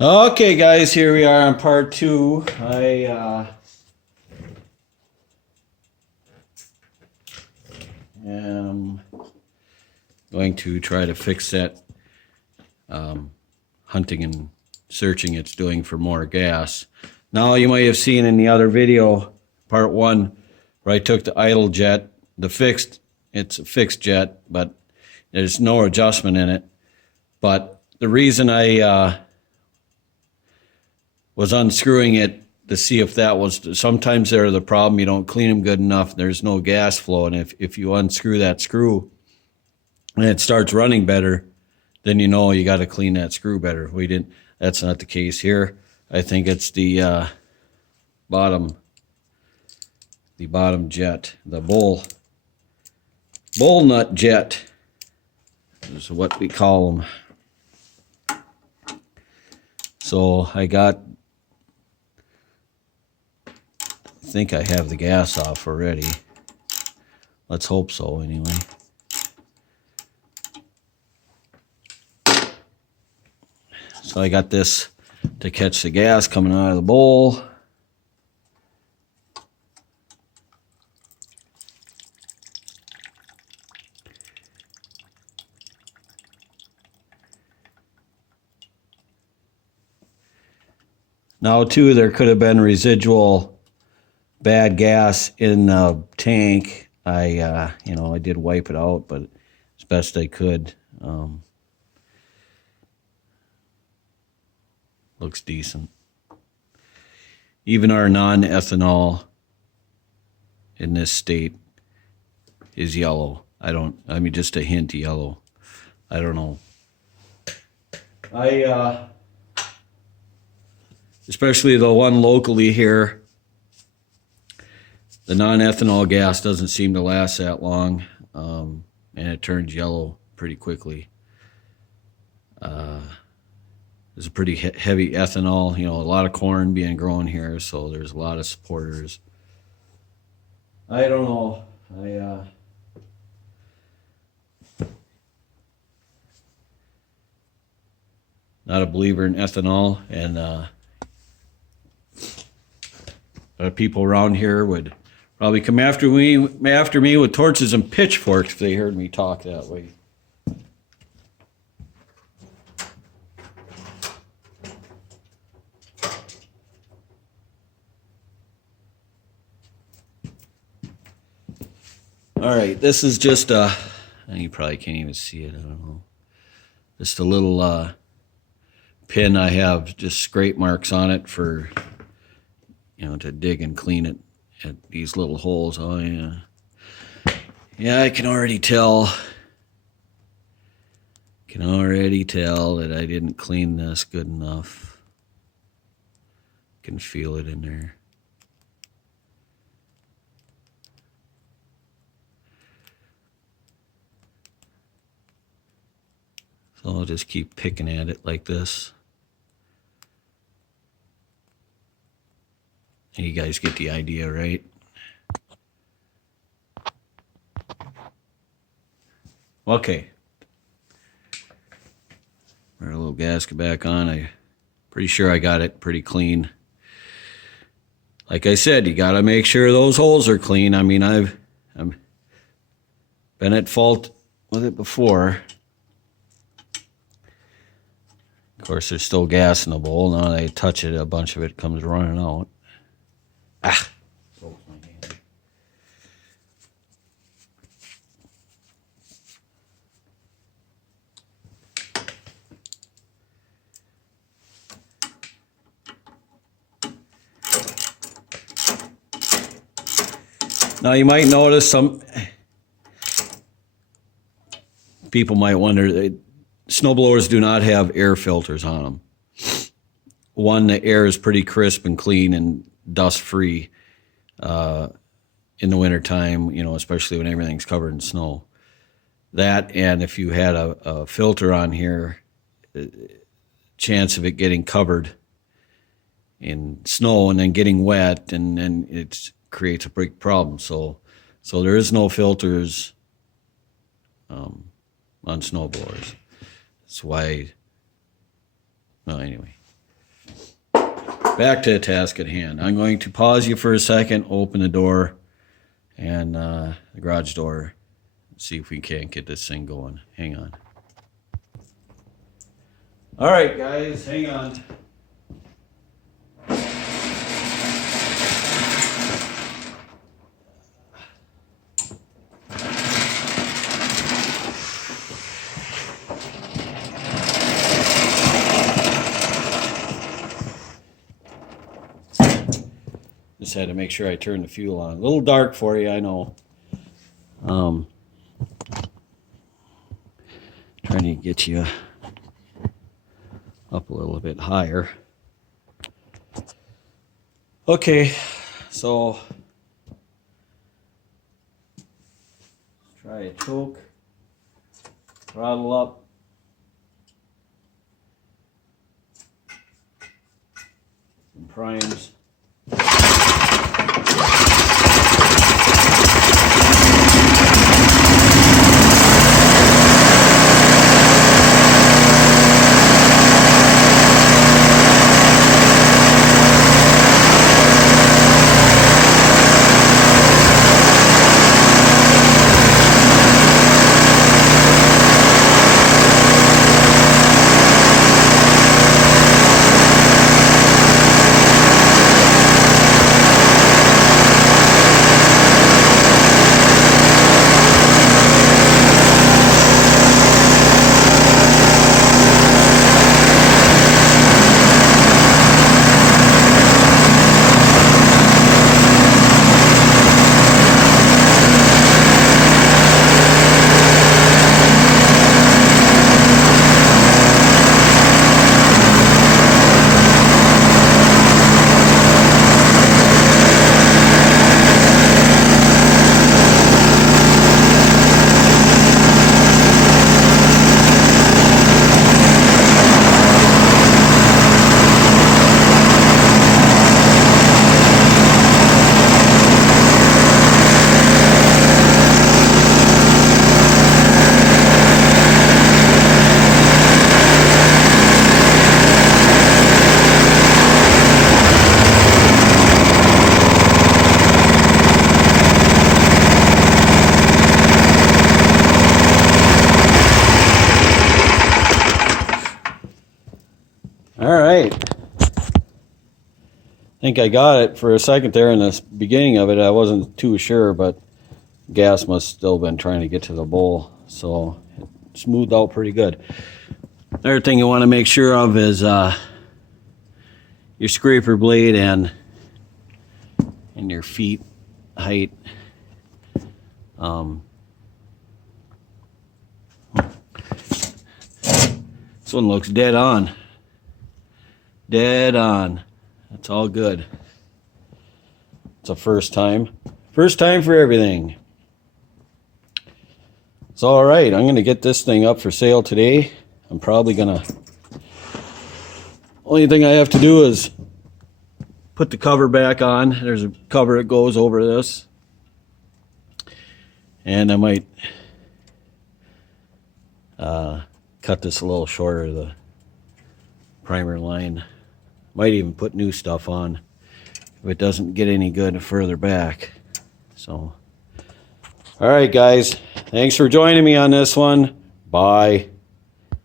Okay, guys, here we are on part two. I am going to try to fix that hunting and searching it's doing for more gas. Now, you might have seen in the other video, part one, where I took the idle jet, it's a fixed jet, but there's no adjustment in it. But the reason I was unscrewing it to see if that was, sometimes they're the problem, you don't clean them good enough, there's no gas flow, and if you unscrew that screw and it starts running better, then you know you got to clean that screw better. That's not the case here. I think it's the bottom jet, the bowl nut jet is what we call them. So I think I have the gas off already. Let's hope so anyway. So I got this to catch the gas coming out of the bowl. Now too, there could have been residual bad gas in the tank. I did wipe it out, but as best I could. Looks decent. Even our non-ethanol in this state is yellow. Just a hint yellow. I don't know. Especially the one locally here, the non-ethanol gas doesn't seem to last that long, and it turns yellow pretty quickly. There's a pretty heavy ethanol, a lot of corn being grown here, so there's a lot of supporters. I don't know. Not a believer in ethanol, and people around here would probably come after me with torches and pitchforks if they heard me talk that way. All right, this is just you probably can't even see it, I don't know. Just a little pin. I have just scrape marks on it for, to dig and clean it at these little holes. Oh, yeah. Yeah, I can already tell that I didn't clean this good enough. Can feel it in there. So I'll just keep picking at it like this. You guys get the idea, right? Okay. Our little gasket back on. I'm pretty sure I got it pretty clean. Like I said, you got to make sure those holes are clean. I've been at fault with it before. Of course, there's still gas in the bowl. Now that I touch it, a bunch of it comes running out. Ah! Now you might notice some people might wonder, snowblowers do not have air filters on them. One, the air is pretty crisp and clean and dust free in the wintertime, especially when everything's covered in snow. That, and if you had a filter on here, chance of it getting covered in snow and then getting wet, and then it creates a big problem. So there is no filters on snowblowers. That's why, well, anyway. back to the task at hand. I'm going to pause you for a second, open the door and the garage door, see if we can't get this thing going. Hang on. All right, guys, hang on. Just had to make sure I turned the fuel on. A little dark for you, I know. Trying to get you up a little bit higher. Okay, so try a choke, throttle up. Some primes. All right. I think I got it for a second there in the beginning of it. I wasn't too sure, but gas must still been trying to get to the bowl. So it smoothed out pretty good. Another thing you want to make sure of is your scraper blade and your feet height. This one looks dead on. Dead on. That's all good. It's a first time. First time for everything. It's all right. I'm going to get this thing up for sale today. I'm probably going to... Only thing I have to do is put the cover back on. There's a cover that goes over this. And I might cut this a little shorter, the primer line. Might even put new stuff on if it doesn't get any good further back. So, all right, guys. Thanks for joining me on this one. Bye.